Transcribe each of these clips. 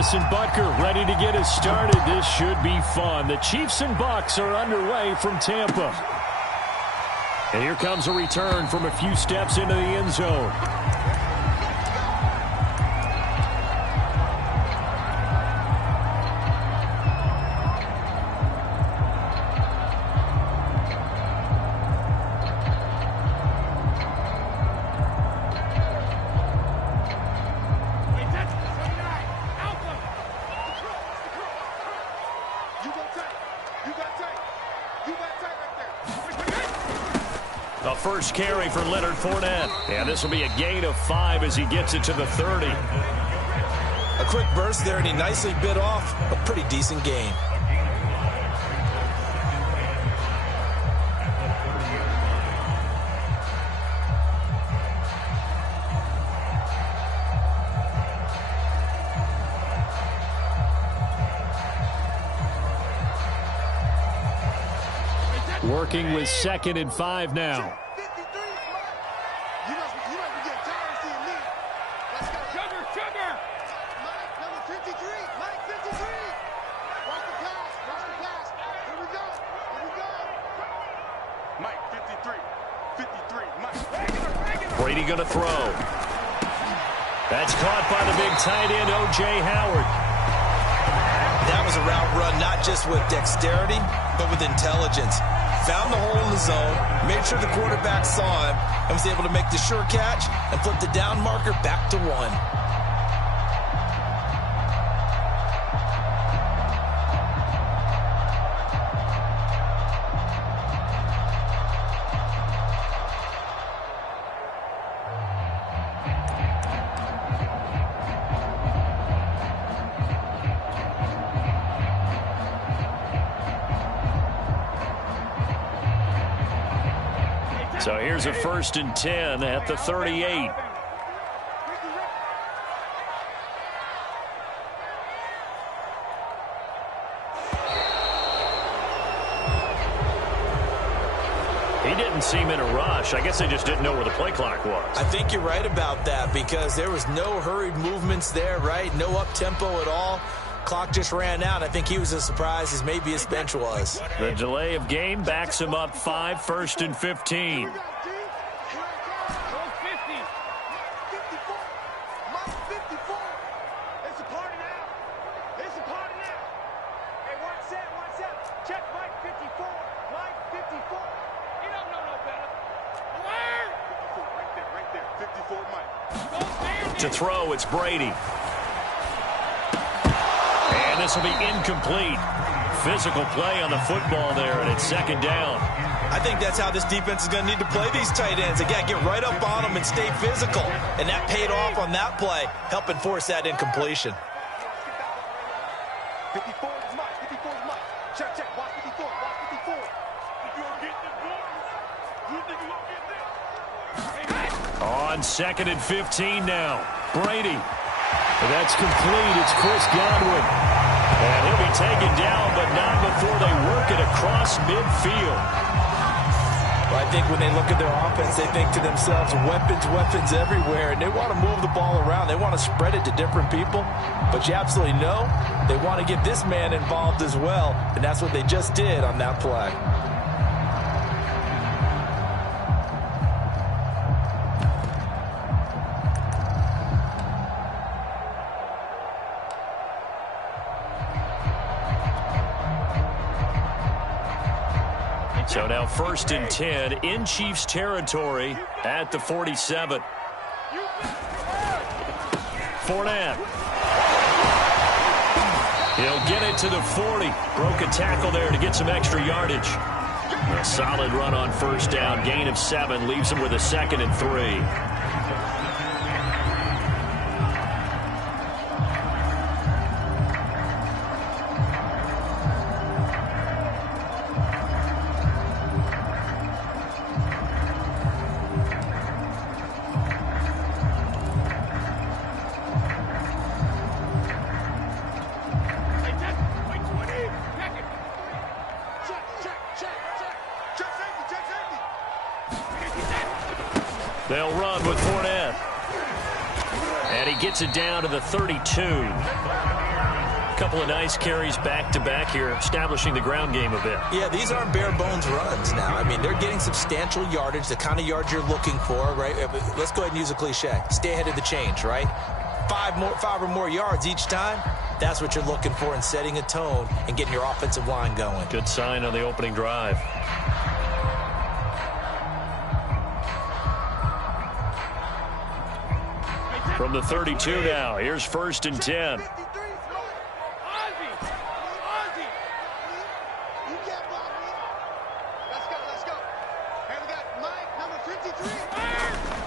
Harrison Butker ready to get us started. This should be fun. The Chiefs and Bucs are underway from Tampa. And here comes a return from a few steps into the end zone. A first carry for Leonard Fournette. And this will be a gain of 5 as he gets it to the 30. A quick burst there, and he nicely bit off a pretty decent gain. Working with 2nd and 5 now. Brady going to throw. That's caught by the big tight end, O.J. Howard. That was a route run not just with dexterity, but with intelligence. Found the hole in the zone, made sure the quarterback saw him, and was able to make the sure catch and flip the down marker back to 1. So here's a 1st and 10 at the 38. He didn't seem in a rush. I guess they just didn't know where the play clock was. I think you're right about that because there was no hurried movements there, right? No up-tempo at all. Clock just ran out. I think he was as surprised as maybe his bench was. The delay of game backs him up 5, 1st and 15. To throw, it's Brady. And this will be incomplete. Physical play on the football there, and it's 2nd down. I think that's how this defense is going to need to play these tight ends. Again, get right up on them and stay physical. And that paid off on that play, helping force that incompletion. 54 is Mike. 54 is Mike. Check, check. Watch 54. Watch 54. You gonna get this, boys? You think you gonna get this? On 2nd and 15 now. Brady. That's complete. It's Chris Godwin. And he'll be taken down, but not before they work it across midfield. Well, I think when they look at their offense, they think to themselves, weapons, weapons everywhere, and they want to move the ball around. They want to spread it to different people, but you absolutely know they want to get this man involved as well, and that's what they just did on that play. So now 1st and 10 in Chiefs territory at the 47. Fournette. He'll get it to the 40. Broke a tackle there to get some extra yardage. A solid run on 1st down. Gain of 7 leaves him with a 2nd and 3. They'll run with Fournette. And he gets it down to the 32. A couple of nice carries back-to-back here, establishing the ground game a bit. Yeah, these aren't bare-bones runs now. I mean, they're getting substantial yardage, the kind of yards you're looking for, right? Let's go ahead and use a cliche. Stay ahead of the change, right? Five or more yards each time. That's what you're looking for in setting a tone and getting your offensive line going. Good sign on the opening drive. From the 32 now, here's 1st and 10.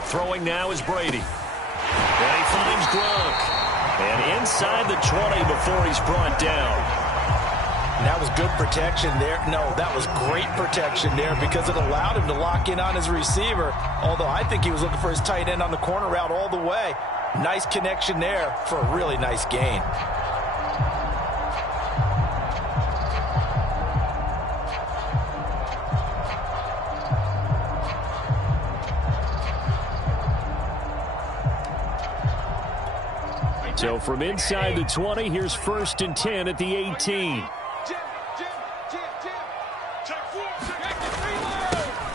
Throwing now is Brady. And he finds Gronk. And inside the 20 before he's brought down. And that was good protection there. No, that was great protection there because it allowed him to lock in on his receiver. Although I think he was looking for his tight end on the corner route all the way. Nice connection there for a really nice gain. So from inside the 20, here's 1st and 10 at the 18.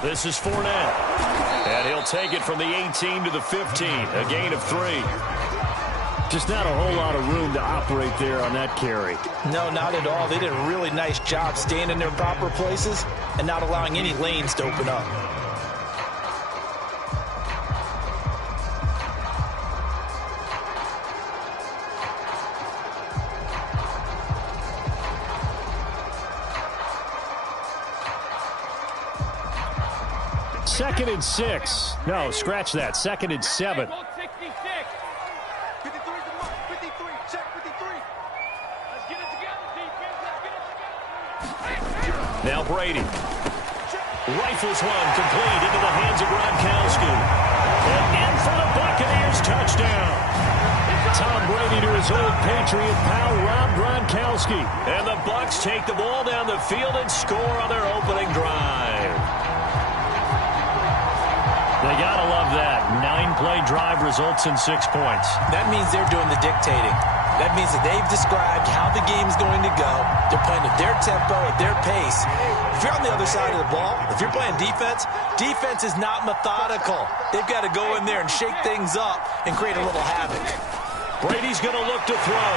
This is Fournette. And he'll take it from the 18 to the 15, a gain of 3. Just not a whole lot of room to operate there on that carry. No, not at all. They did a really nice job staying in their proper places and not allowing any lanes to open up. Second and 6. No, scratch that. 2nd and 7. Now Brady. Rifles one complete into the hands of Gronkowski. And in for the Buccaneers touchdown. Tom Brady to his old Patriot pal Rob Gronkowski. And the Bucs take the ball down the field and score on their opening drive. They gotta love that. 9-play drive results in 6 points. That means they're doing the dictating. That means that they've described how the game's going to go. They're playing at their tempo, at their pace. If you're on the other side of the ball, if you're playing defense, defense is not methodical. They've got to go in there and shake things up and create a little havoc. Brady's going to look to throw.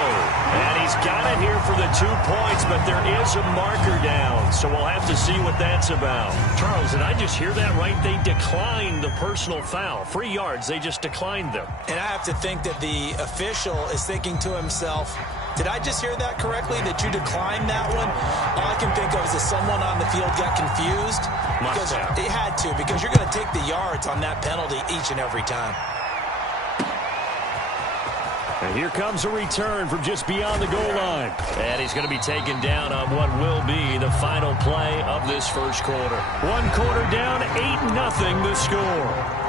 And he's got it here for the 2 points, but there is a marker down. So we'll have to see what that's about. Charles, did I just hear that right? They declined the personal foul. 3 yards, they just declined them. And I have to think that the official is thinking to himself, did I just hear that correctly, that you declined that one? All I can think of is that someone on the field got confused. Because they had to, because you're going to take the yards on that penalty each and every time. And here comes a return from just beyond the goal line. And he's going to be taken down on what will be the final play of this first quarter. 1 quarter down, 8-0 the score.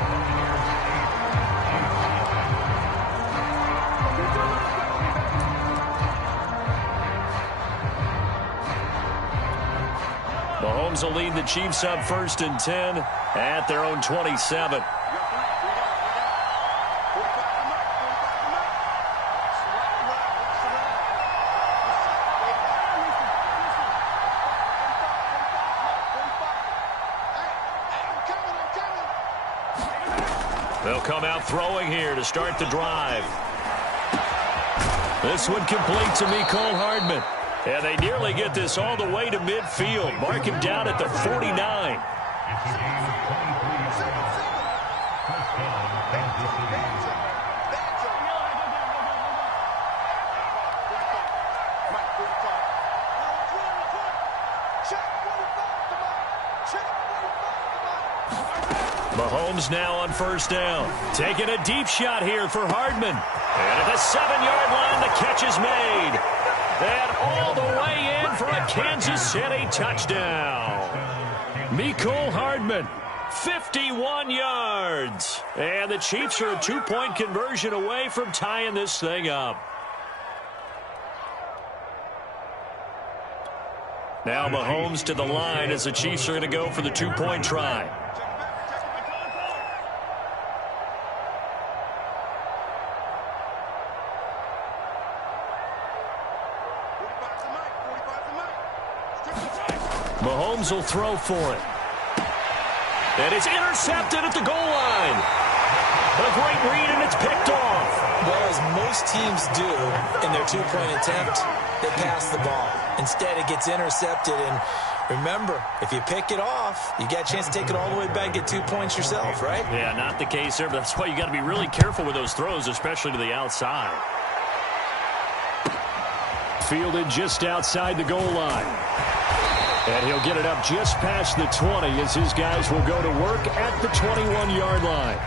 Mahomes will lead the Chiefs up 1st and 10 at their own 27. They'll come out throwing here to start the drive. This one complete to Mecole Hardman. And they nearly get this all the way to midfield. Mark him down at the 49. Mahomes now on 1st down. Taking a deep shot here for Hardman. And at the 7-yard line, the catch is made. And all the way in for a Kansas City touchdown. Mecole Hardman, 51 yards. And the Chiefs are a 2-point conversion away from tying this thing up. Now Mahomes to the line as the Chiefs are going to go for the 2-point try. Mahomes will throw for it. And it's intercepted at the goal line. A great read, and it's picked off. Well, as most teams do in their two-point attempt, they pass the ball. Instead, it gets intercepted. And remember, if you pick it off, you get a chance to take it all the way back and get 2 points yourself, right? Yeah, not the case there, but that's why you got to be really careful with those throws, especially to the outside. Fielded just outside the goal line. And he'll get it up just past the 20 as his guys will go to work at the 21-yard line.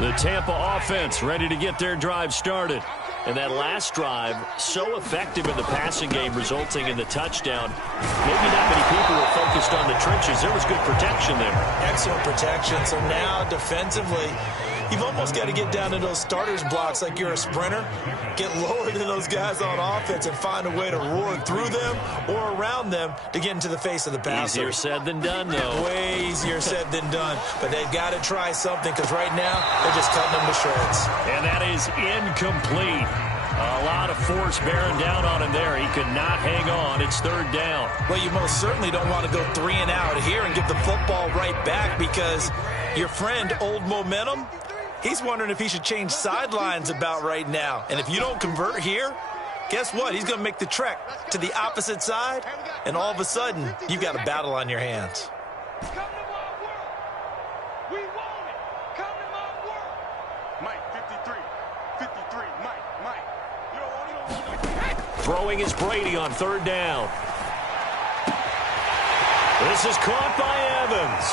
The Tampa offense ready to get their drive started. And that last drive, so effective in the passing game, resulting in the touchdown. Maybe not many people were focused on the trenches. There was good protection there. Excellent protection. So now, defensively, you've almost got to get down to those starters blocks like you're a sprinter. Get lower than those guys on offense and find a way to roar through them or around them to get into the face of the passer. Easier said than done, though. Way easier said than done. But they've got to try something because right now they're just cutting them to shreds. And that is incomplete. A lot of force bearing down on him there. He could not hang on. It's third down. Well, you most certainly don't want to go 3 and out here and give the football right back because your friend, Old Momentum, he's wondering if he should change sidelines about right now. And if you don't convert here, guess what? He's going to make the trek to the opposite side, and all of a sudden, you've got a battle on your hands. Come to my world. We want it. Come to my world. Mike, 53, Mike. You don't want it. Throwing is Brady on third down. This is caught by Evans.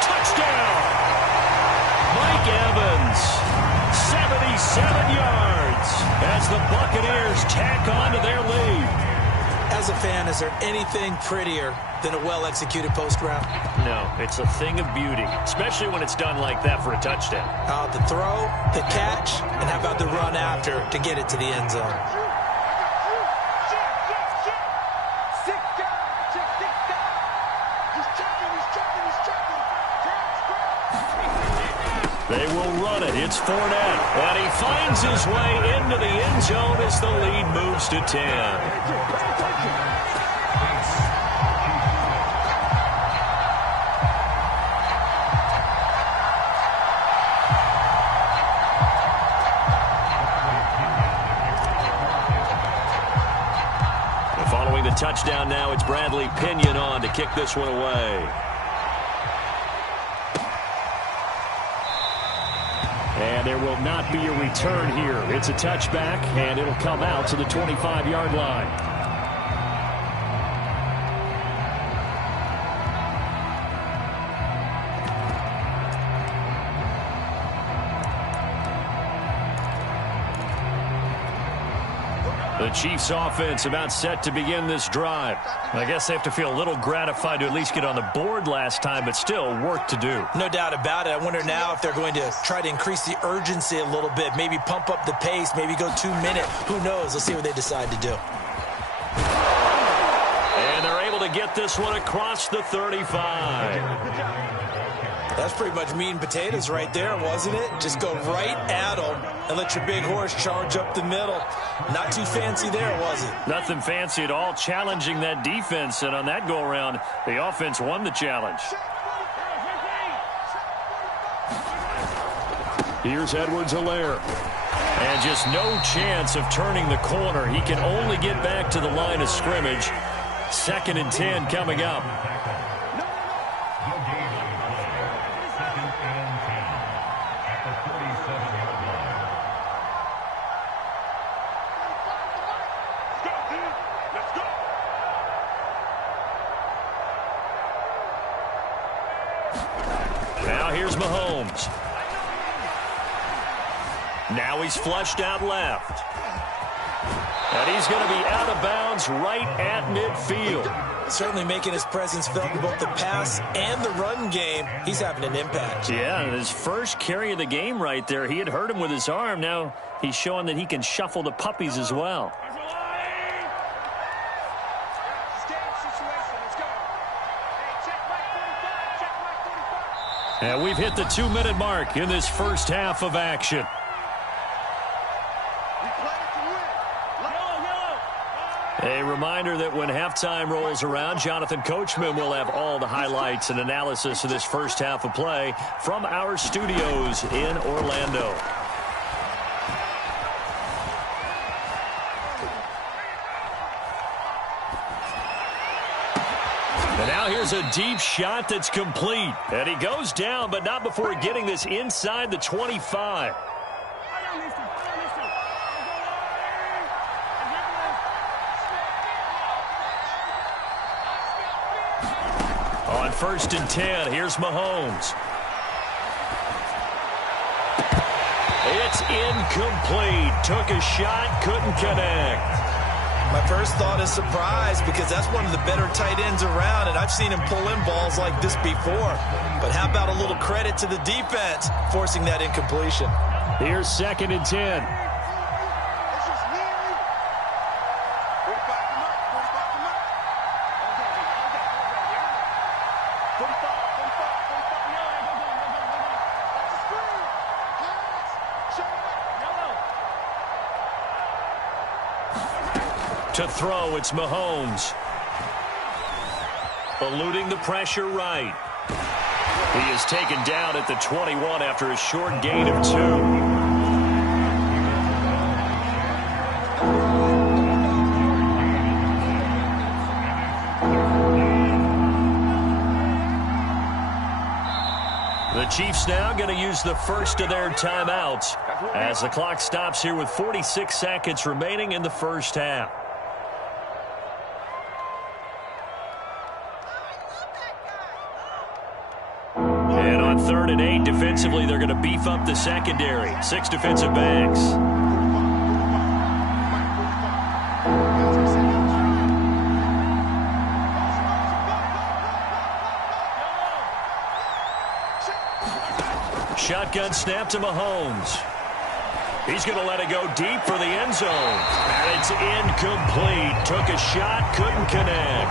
Touchdown! Mike Evans, 77 yards as the Buccaneers tack on to their lead. As a fan, is there anything prettier than a well-executed post route? No, it's a thing of beauty, especially when it's done like that for a touchdown. The throw, the catch, and how about the run after to get it to the end zone? They will run it. It's Fournette. And he finds his way into the end zone as the lead moves to 10. And following the touchdown now, it's Bradley Pinion on to kick this one away. And there will not be a return here. It's a touchback, and it'll come out to the 25-yard line. The Chiefs offense about set to begin this drive. I guess they have to feel a little gratified to at least get on the board last time, but still work to do. No doubt about it. I wonder now if they're going to try to increase the urgency a little bit, maybe pump up the pace, maybe go 2 minutes. Who knows? Let's see what they decide to do. And they're able to get this one across the 35. That's pretty much meat and potatoes right there, wasn't it? Just go right at them and let your big horse charge up the middle. Not too fancy there, was it? Nothing fancy at all, challenging that defense. And on that go-around, the offense won the challenge. Here's Edwards-Helaire. And just no chance of turning the corner. He can only get back to the line of scrimmage. 2nd and 10 coming up. Now here's Mahomes. Now he's flushed out left. And he's going to be out of bounds right at midfield. Certainly making his presence felt in both the pass and the run game. He's having an impact. Yeah, and his first carry of the game right there, he had hurt him with his arm. Now he's showing that he can shuffle the puppies as well. And we've hit the 2-minute mark in this first half of action. reminder that when halftime rolls around, Jonathan Coachman will have all the highlights and analysis of this first half of play from our studios in Orlando. And now here's a deep shot that's complete. And he goes down, but not before getting this inside the 25. On 1st and 10, here's Mahomes. It's incomplete. Took a shot, couldn't connect. My first thought is surprise because that's one of the better tight ends around, and I've seen him pull in balls like this before. But how about a little credit to the defense forcing that incompletion? Here's 2nd and 10. To throw, it's Mahomes. Eluding the pressure right. He is taken down at the 21 after a short gain of 2. The Chiefs now going to use the first of their timeouts as the clock stops here with 46 seconds remaining in the first half. And on 3rd and 8, defensively, they're going to beef up the secondary. 6 defensive backs. Shotgun snap to Mahomes. He's going to let it go deep for the end zone. And it's incomplete. Took a shot, couldn't connect.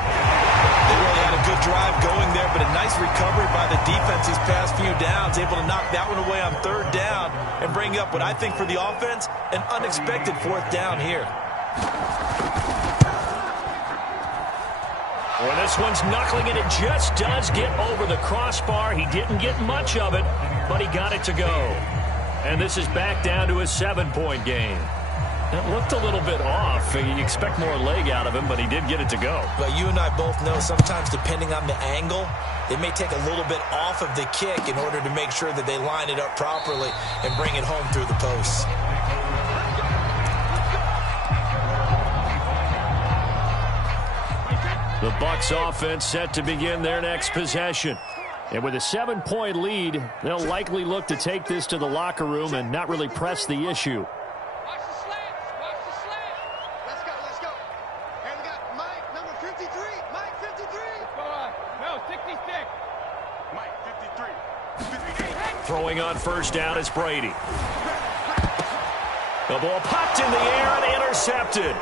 They really had a good drive going there, but a nice recovery by the defense these past few downs. Able to knock that one away on 3rd down and bring up what I think for the offense, an unexpected 4th down here. Well, this one's knuckling it. It just does get over the crossbar. He didn't get much of it, but he got it to go. And this is back down to a 7-point game. It looked a little bit off. You expect more leg out of him, but he did get it to go. But you and I both know sometimes depending on the angle, they may take a little bit off of the kick in order to make sure that they line it up properly and bring it home through the posts. The Bucs offense set to begin their next possession. And with a 7-point lead, they'll likely look to take this to the locker room and not really press the issue. Watch the slants. Watch the slants. Let's go. Let's go. And we got Mike, number 53. Mike, 53. Let's go on. No, 66. Mike, 53. Throwing on 1st down is Brady. The ball popped in the air and intercepted.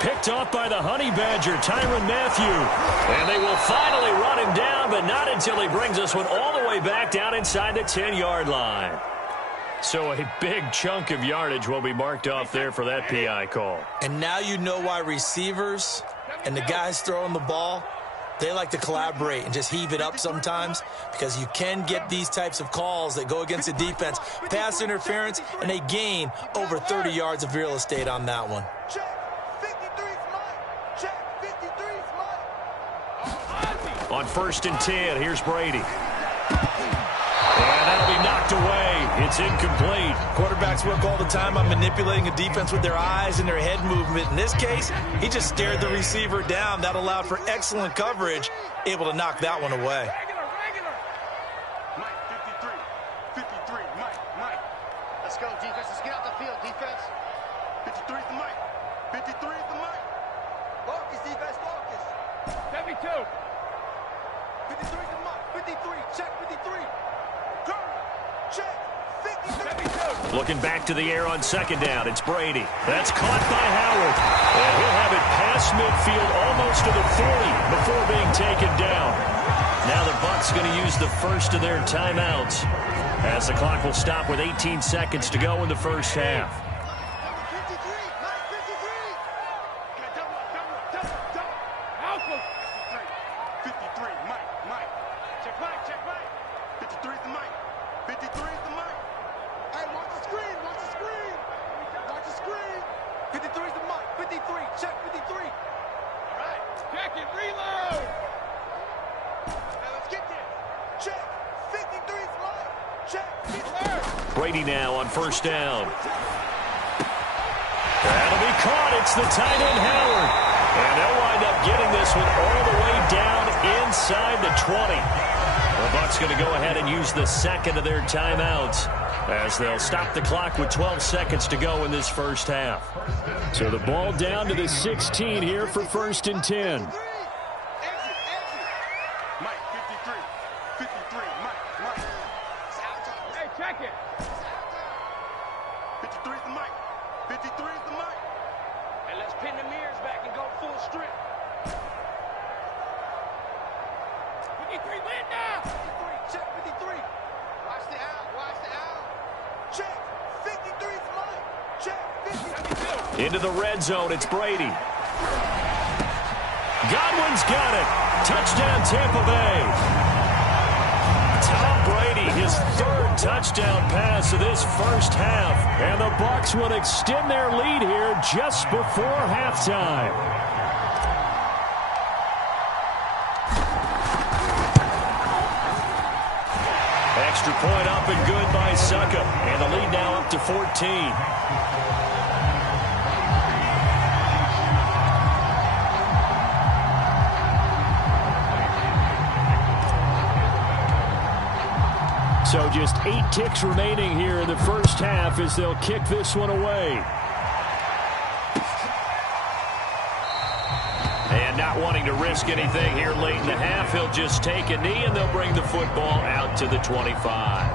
Picked off by the Honey Badger, Tyrann Mathieu. And they will finally run him down, but not until he brings us one all the way back down inside the 10-yard line. So a big chunk of yardage will be marked off there for that PI call. And now you know why receivers and the guys throwing the ball, they like to collaborate and just heave it up sometimes because you can get these types of calls that go against the defense, pass interference, and they gain over 30 yards of real estate on that one. On 1st and 10, here's Brady. And that'll be knocked away. It's incomplete. Quarterbacks work all the time on manipulating a defense with their eyes and their head movement. In this case, he just stared the receiver down. That allowed for excellent coverage, able to knock that one away. Mike, 53. 53. Mike. Let's go, defense. Let's get out the field, defense. 53 is the Mike. 53 is the Mike. Focus, defense, focus. 72. 53 is the Mike. 53. Check 53. Turn. Check. 52. Looking back to the air on 2nd down. It's Brady. That's caught by Howard. And he'll have it past midfield almost to the 40 before being taken down. Now the Bucs going to use the first of their timeouts as the clock will stop with 18 seconds to go in the first half. Number 53. Mike, 53. Okay, double up. 53, Mike. Check Mike. 53 is the Mike. 53 is the Mike. Hey, watch the screen. Watch the screen. 53 is the Mike. 53, check 53. All right. Check it, reload. Now let's get this. Check. 53 is Mike. Check. 53. Brady now on first down. That'll be caught. It's the tight end, Howard. And they'll wind up getting this one all the way down inside the 20. The Bucs going to go ahead and use the second of their timeouts as they'll stop the clock with 12 seconds to go in this first half. So the ball down to the 16 here for first and 10. Mike, 53. 53, Mike. Hey, check it. 53 is the Mike. 53 is the Mike. And let's pin the mirrors back and go full strip. 53, win now. 53, check 53. Watch the out. Check. 53 is Mike. Check 52. Into the red zone, it's Brady. Godwin's got it. Touchdown, Tampa Bay. Tom Brady, his third touchdown pass of this first half. And the Bucs will extend their lead here just before halftime. Extra point up and good by Succa. And the lead now up to 14. So just 8 ticks remaining here in the first half as they'll kick this one away. And not wanting to risk anything here late in the half, he'll just take a knee and they'll bring the football out to the 25.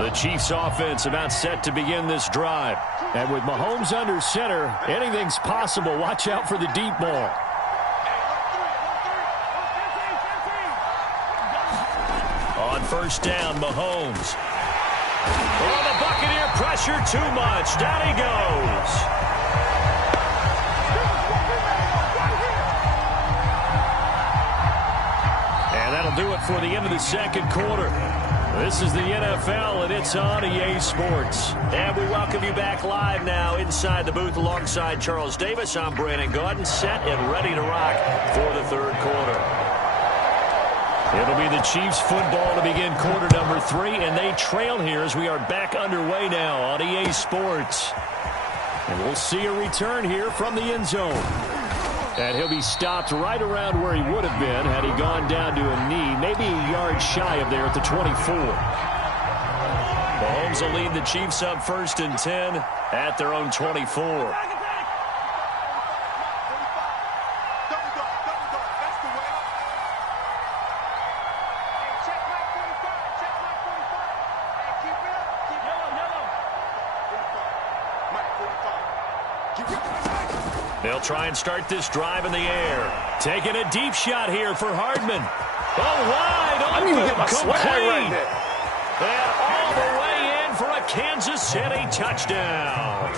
The Chiefs offense about set to begin this drive. And with Mahomes under center, anything's possible. Watch out for the deep ball. On first down, Mahomes. Oh, the Buccaneer pressure too much. Down he goes. And that'll do it for the end of the second quarter. This is the NFL, and it's on EA Sports. And we welcome you back live now inside the booth alongside Charles Davis. I'm Brandon Gaudin, set and ready to rock for the third quarter. It'll be the Chiefs football to begin quarter number 3, and they trail here as we are back underway now on EA Sports. And we'll see a return here from the end zone. And he'll be stopped right around where he would have been had he gone down to a knee, maybe a yard shy of there at the 24. Mahomes will lead the Chiefs up first and 10 at their own 24. They'll try and start this drive in the air. Taking a deep shot here for Hardman. Oh, wide open, complete. And all the way in for a Kansas City touchdown.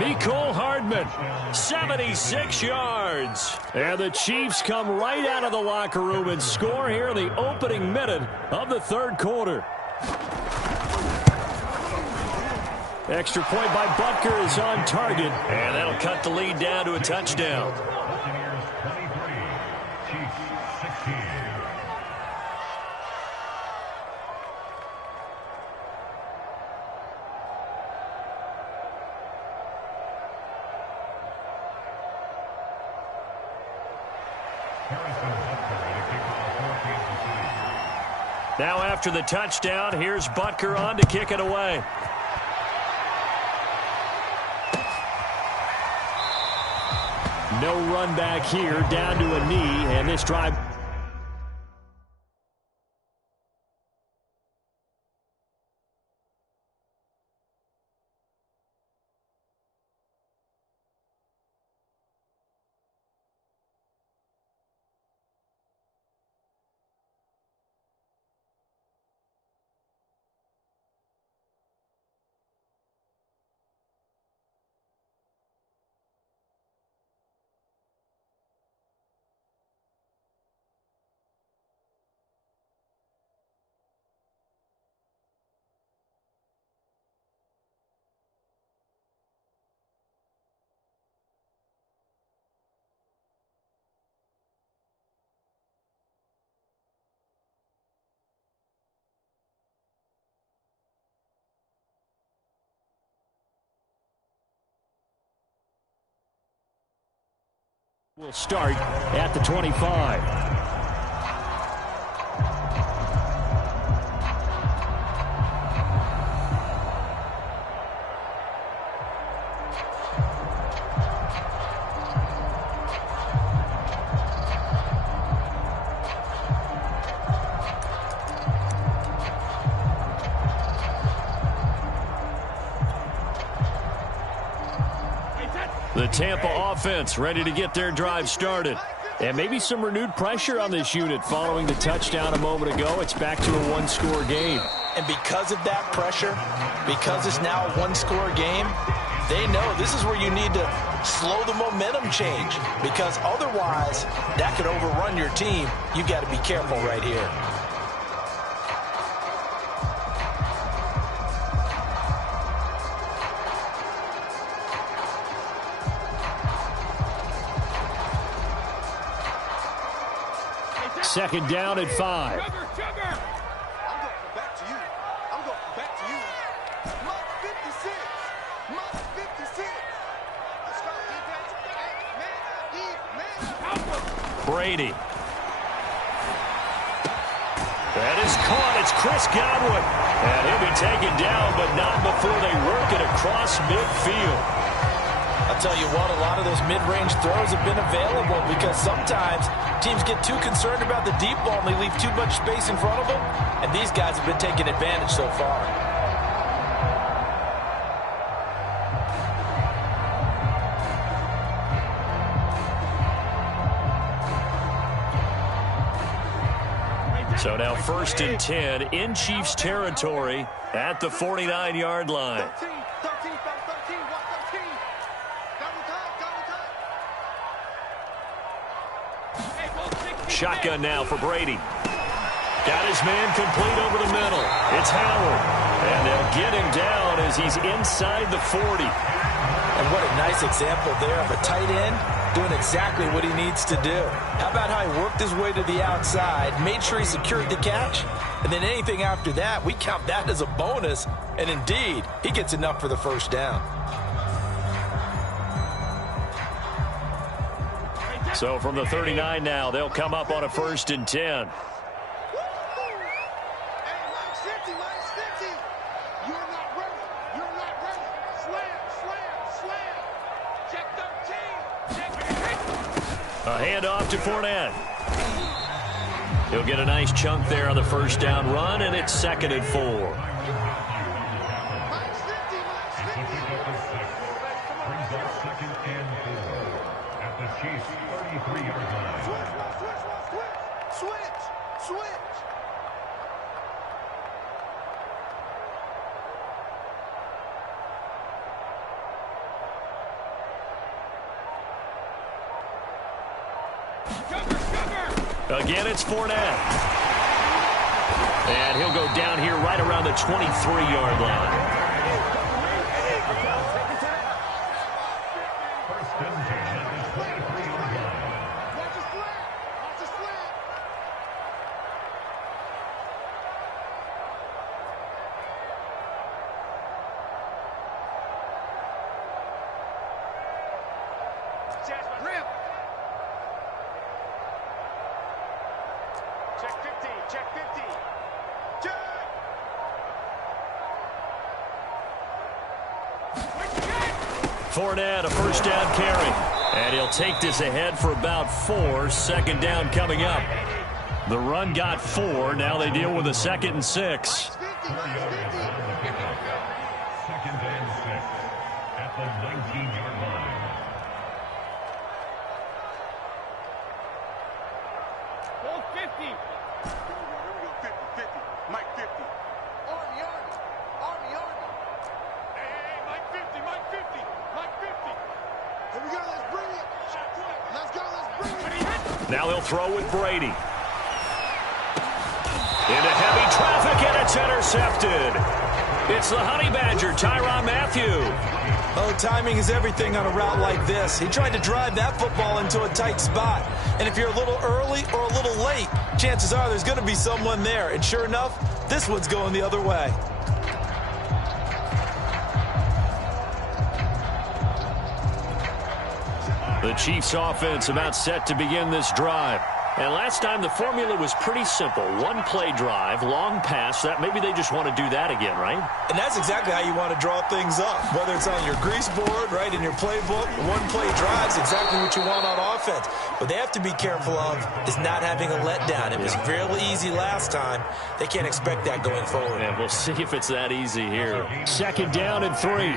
Mecole Hardman, 76 yards. And the Chiefs come right out of the locker room and score here in the opening minute of the third quarter. Extra point by Butker is on target, and that'll cut the lead down to a touchdown. Now after the touchdown, here's Butker on to kick it away. No run back here, down to a knee, and this drive. Will start at the 25. The Tampa offense ready to get their drive started. And maybe some renewed pressure on this unit following the touchdown a moment ago. It's back to a one-score game. And because of that pressure, because it's now a one-score game, they know this is where you need to slow the momentum change. Because otherwise, that could overrun your team. You've got to be careful right here. Second down at 5. I'm going back to you. I'm going back to you. Mark 56. Mark 56. Let's go, defense. Man. Brady. That is caught. It's Chris Godwin. And he'll be taken down, but not before they work it across midfield. I'll tell you what, a lot of those mid-range throws have been available because sometimes teams get too concerned about the deep ball and they leave too much space in front of them, and these guys have been taking advantage so far. So now 1st and 10 in Chiefs territory at the 49-yard line. 13, 13, 13, what 13? Shotgun now for Brady. Got his man complete over the middle. It's Howard. And they'll get him down as he's inside the 40. And what a nice example there of a tight end doing exactly what he needs to do. How about how he worked his way to the outside, made sure he secured the catch, and then anything after that, we count that as a bonus. And indeed, he gets enough for the first down. So from the 39 now, they'll come up on a 1st and 10. A handoff to Fournette. He'll get a nice chunk there on the first down run, and it's 2nd and 4. Again, it's Fournette. And he'll go down here right around the 23-yard line. Fournette, a first down carry. And he'll take this ahead for about 4. 2nd down coming up. The run got 4. Now they deal with a 2nd and 6. 2nd and 6 at the 19-yard line. Ball 50. Here we go, 50, 50. Mike 50. Army. Hey, Mike 50, Mike 50. Mike 50. Here we go, let's bring it. Let's go, let's bring it. Now they'll throw with Brady. Into heavy traffic, and it's intercepted. It's the Honey Badger, Tyrann Mathieu. Oh, timing is everything on a route like this. He tried to drive that football into a tight spot. And if you're a little early or a little late, chances are there's going to be someone there. And sure enough, this one's going the other way. The Chiefs offense about set to begin this drive. And last time the formula was pretty simple. One play drive, long pass. That maybe they just want to do that again, right? And that's exactly how you want to draw things up. Whether it's on your grease board, right, in your playbook, one play drive is exactly what you want on offense. What they have to be careful of is not having a letdown. It was really easy last time. They can't expect that going forward. Yeah, we'll see if it's that easy here. 2nd down and 3.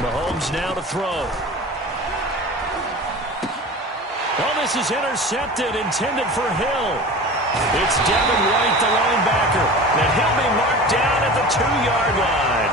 Mahomes now to throw. Oh, this is intercepted, intended for Hill. It's Devin White, the linebacker, and he'll be marked down at the 2-yard line.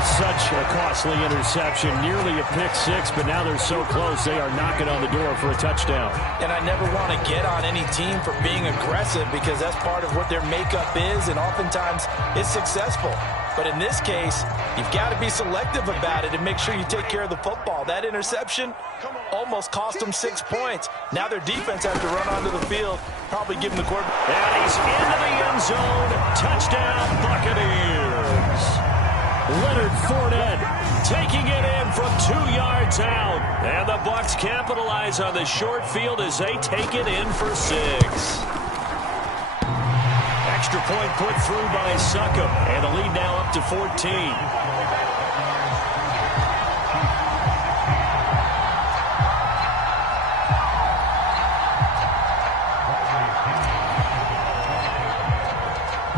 It's such a costly interception, nearly a pick six, but now they're so close they are knocking on the door for a touchdown. And I never want to get on any team for being aggressive because that's part of what their makeup is, and oftentimes it's successful. But in this case, you've got to be selective about it and make sure you take care of the football. That interception almost cost them 6 points. Now their defense has to run onto the field, probably give them the quarterback. And he's into the end zone. Touchdown, Buccaneers. Leonard Fournette taking it in from 2 yards out. And the Bucs capitalize on the short field as they take it in for 6. Extra point put through by Succop, and the lead now up to 14.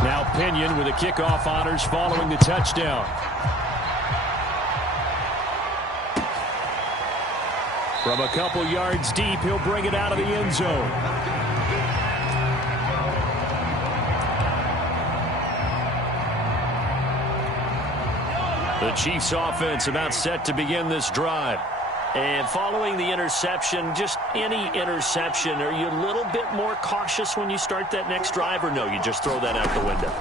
Now Pinion with the kickoff honors following the touchdown. From a couple yards deep, he'll bring it out of the end zone. The Chiefs offense about set to begin this drive. And following the interception, just any interception, are you a little bit more cautious when you start that next drive, or no, you just throw that out the window?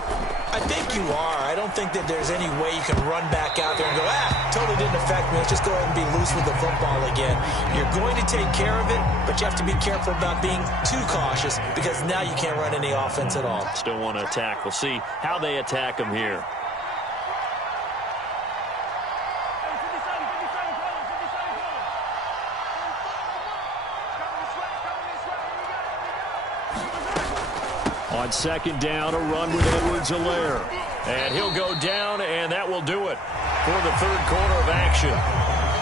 I think you are. I don't think that there's any way you can run back out there and go, totally didn't affect me. Let's just go ahead and be loose with the football again. You're going to take care of it, but you have to be careful about being too cautious because now you can't run any offense at all. Still want to attack. We'll see how they attack them here. On 2nd down, a run with Edwards-Helaire. And he'll go down, and that will do it for the 3rd quarter of action.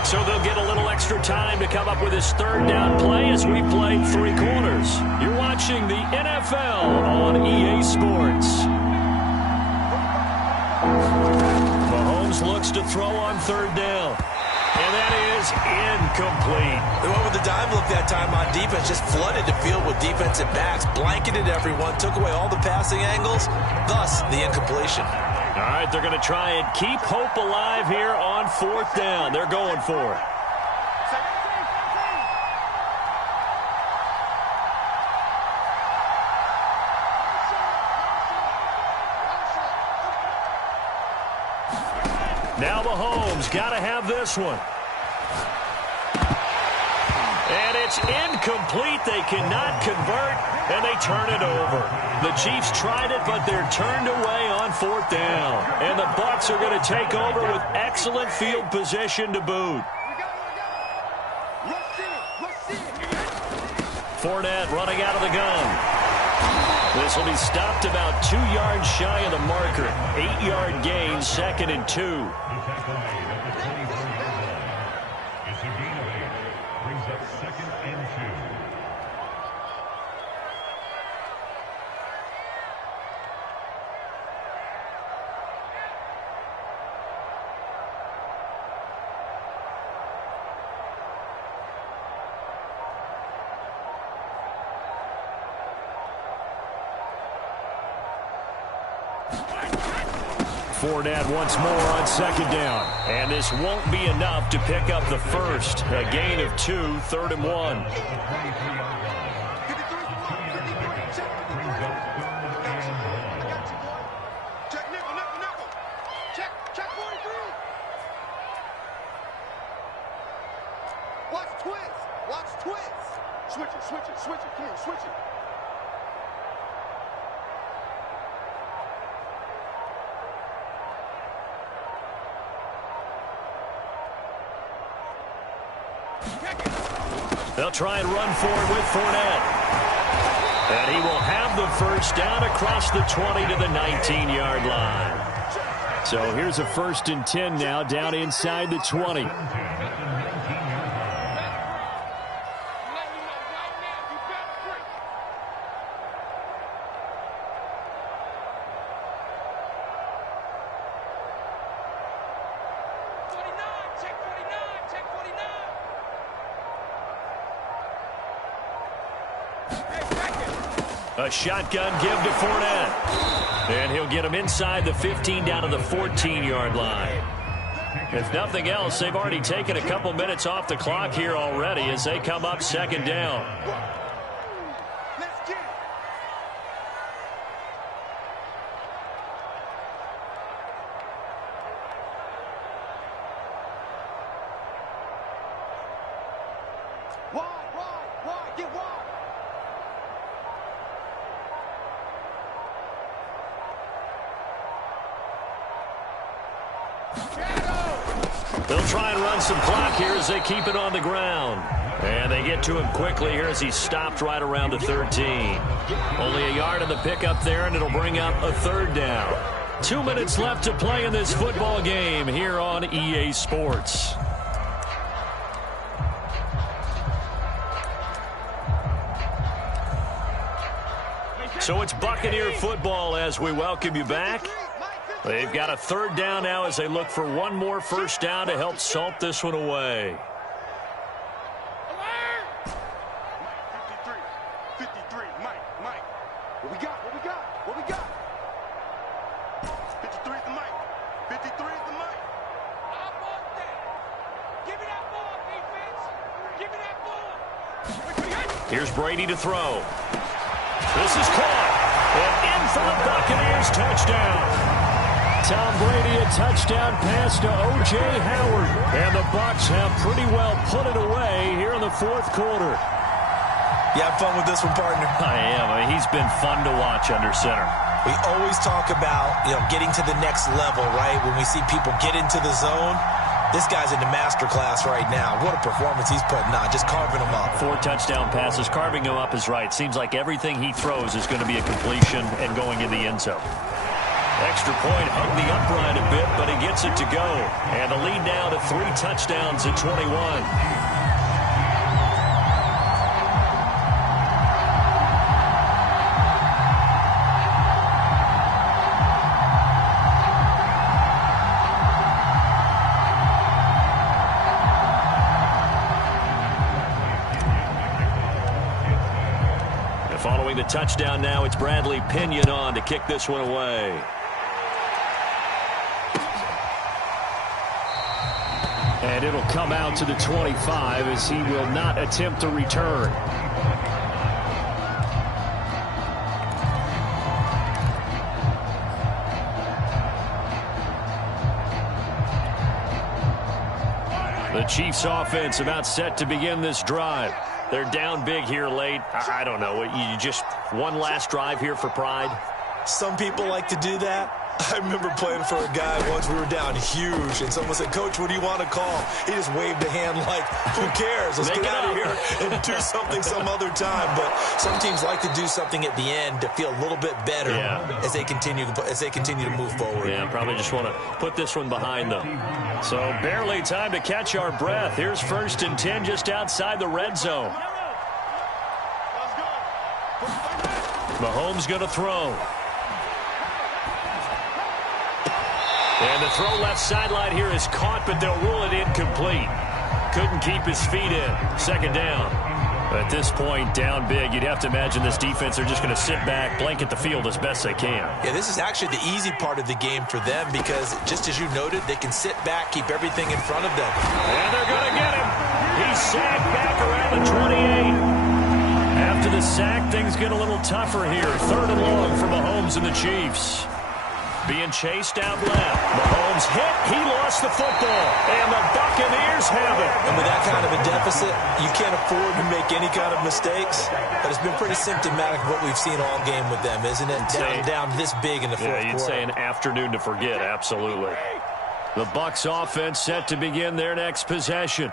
So they'll get a little extra time to come up with his 3rd down play as we played 3 quarters. You're watching the NFL on EA Sports. Mahomes looks to throw on 3rd down. And that is incomplete. They went with the dime look that time on defense, just flooded the field with defensive backs, blanketed everyone, took away all the passing angles, thus the incompletion. All right, they're going to try and keep hope alive here on 4th down. They're going for it. Now Mahomes got to have this one. And it's incomplete. They cannot convert, and they turn it over. The Chiefs tried it, but they're turned away on 4th down. And the Bucs are going to take over with excellent field position to boot. Fournette running out of the gun. This will be stopped about 2 yards shy of the marker. 8-yard gain, 2nd and 2. It's a gain of 8. Brings up 2nd and 2. Fournette once more on 2nd down. And this won't be enough to pick up the first. A gain of 2, 3rd and 1. Watch twins. Watch twins. Switch it. Come here, switch it. They'll try and run for it with Fournette. And he will have the first down across the 20 to the 19-yard line. So here's a 1st and 10 now, down inside the 20. A shotgun give to Fournette. And he'll get him inside the 15 down to the 14-yard line. If nothing else, they've already taken a couple minutes off the clock here already as they come up 2nd down. They'll try and run some clock here as they keep it on the ground. And they get to him quickly here as he's stopped right around the 13. Only a yard in the pickup there, and it'll bring up a 3rd down. 2 minutes left to play in this football game here on EA Sports. So it's Buccaneer football as we welcome you back. They've got a 3rd down now as they look for one more first down to help salt this one away. 53, Mike. What we got? 53 is the Mike. 53 is the Mike. I want that. Give me that ball, defense. Give me that ball. Here's Brady to throw. This is caught. And in for the Buccaneers touchdown. Tom Brady, a touchdown pass to O.J. Howard. And the Bucs have pretty well put it away here in the 4th quarter. You have fun with this one, partner? I am. He's been fun to watch under center. We always talk about, getting to the next level, right? When we see people get into the zone, this guy's in the master class right now. What a performance he's putting on, just carving them up. 4 touchdown passes. Carving him up is right. Seems like everything he throws is going to be a completion and going in the end zone. Extra point hung the upright a bit, but he gets it to go. And the lead now to 3 touchdowns at 21. And following the touchdown now, it's Bradley Pinion on to kick this one away. And it'll come out to the 25 as he will not attempt to return. The Chiefs offense about set to begin this drive. They're down big here late. I don't know. You just one last drive here for pride? Some people like to do that. I remember playing for a guy once. We were down huge, and someone said, "Coach, what do you want to call?" He just waved a hand like, "Who cares? Let's get out of here and do something some other time." But some teams like to do something at the end to feel a little bit better as they continue to move forward. Yeah, probably just want to put this one behind them. So barely time to catch our breath. Here's 1st and 10 just outside the red zone. Mahomes going to throw. And the throw left sideline here is caught, but they'll rule it incomplete. Couldn't keep his feet in. 2nd down. At this point, down big, you'd have to imagine this defense are just going to sit back, blanket the field as best they can. Yeah, this is actually the easy part of the game for them because, just as you noted, they can sit back, keep everything in front of them. And they're going to get him. He's sacked back around the 28. After the sack, things get a little tougher here. 3rd and long for Mahomes and the Chiefs. Being chased out left. Mahomes hit. He lost the football. And the Buccaneers have it. And with that kind of a deficit, you can't afford to make any kind of mistakes. But it's been pretty symptomatic of what we've seen all game with them, isn't it? Down this big in the 4th quarter. You'd say an afternoon to forget. Absolutely. The Bucs offense set to begin their next possession.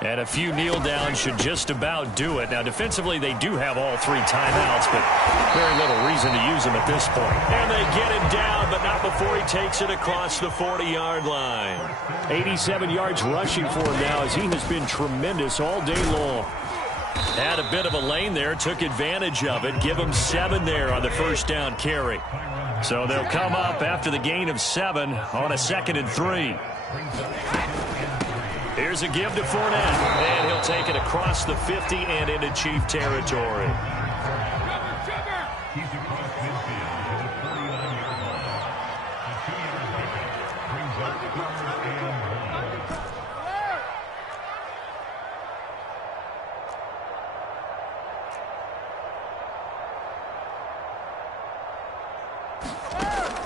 And a few kneel downs should just about do it. Now, defensively, they do have all 3 timeouts, but very little reason to use them at this point. And they get him down, but not before he takes it across the 40-yard line. 87 yards rushing for him now, as he has been tremendous all day long. Had a bit of a lane there, took advantage of it. Give him 7 there on the first down carry. So they'll come up after the gain of 7 on a 2nd and 3. Here's a give to Fournette, and he'll take it across the 50 and into Chief territory. He's across midfield to the 49-yard line. The 2-yard pickup brings up 3rd and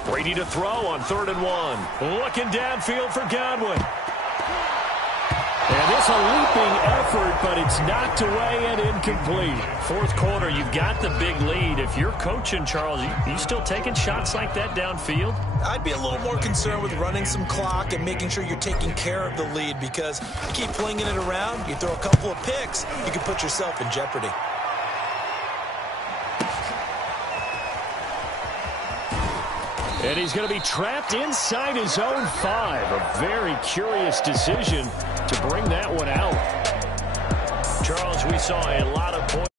1. Brady to throw on 3rd and 1. Looking downfield for Godwin. And it's a leaping effort, but it's knocked away and incomplete. 4th quarter, you've got the big lead. If you're coaching, Charles, you still taking shots like that downfield? I'd be a little more concerned with running some clock and making sure you're taking care of the lead, because you keep flinging it around, you throw a couple of picks, you can put yourself in jeopardy. And he's going to be trapped inside his own 5. A very curious decision to bring that one out. Charles, we saw a lot of points.